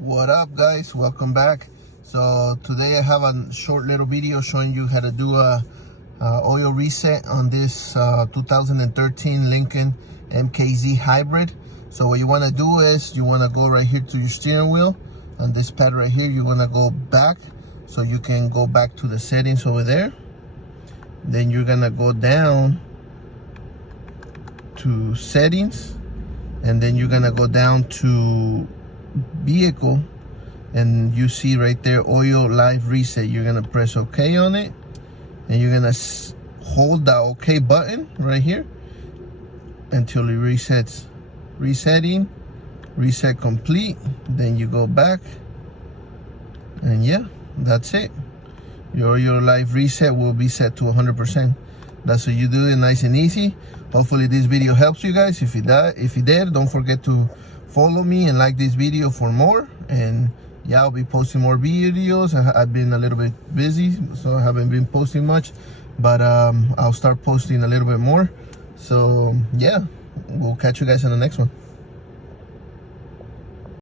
What up, guys? Welcome back. So today I have a short little video showing you how to do a oil reset on this 2013 Lincoln MKZ hybrid. So what you want to do is you want to go right here to your steering wheel. On this pad right here, you want to go back so you can go back to the settings over there. Then you're gonna go down to settings, and then you're gonna go down to vehicle, and you see right there oil live reset. You're gonna press OK on it, and you're gonna hold the OK button right here until it resets. Resetting, reset complete. Then you go back, and yeah, that's it. Your live reset will be set to 100%. That's how you do it, nice and easy. Hopefully this video helps you guys. If you did, don't forget to follow me and like this video for more. And yeah, I'll be posting more videos. I've been a little bit busy, so I haven't been posting much, but I'll start posting a little bit more. So yeah, we'll catch you guys in the next one.